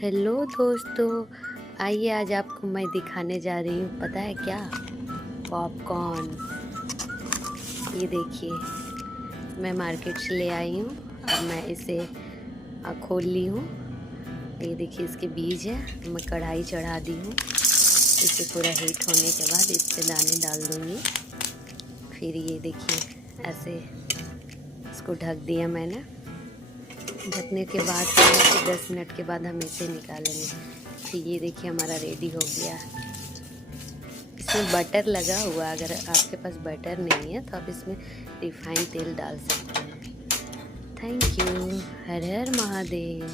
Hello दोस्तों, आइए आज आपको मैं दिखाने जा रही हूँ, पता है क्या? पॉपकॉर्न। ये देखिए, मैं मार्केट से ले आई हूँ। अब मैं इसे खोल ली हूँ। ये देखिए, इसके बीज है। मैं कढ़ाई चढ़ा दी हूँ। इसे पूरा हीट होने के बाद इस पे दाने डाल दूँगी। फिर ये देखिए, ऐसे इसको ढक दिया मैंने। ढकने के बाद 5 से 10 मिनट के बाद हम इसे निकालेंगे। फिर ये देखिए, हमारा रेडी हो गया। इसमें बटर लगा हुआ, अगर आपके पास बटर नहीं है तो आप इसमें रिफाइंड तेल डाल सकते हैं। Thank you. Her her Mahadev.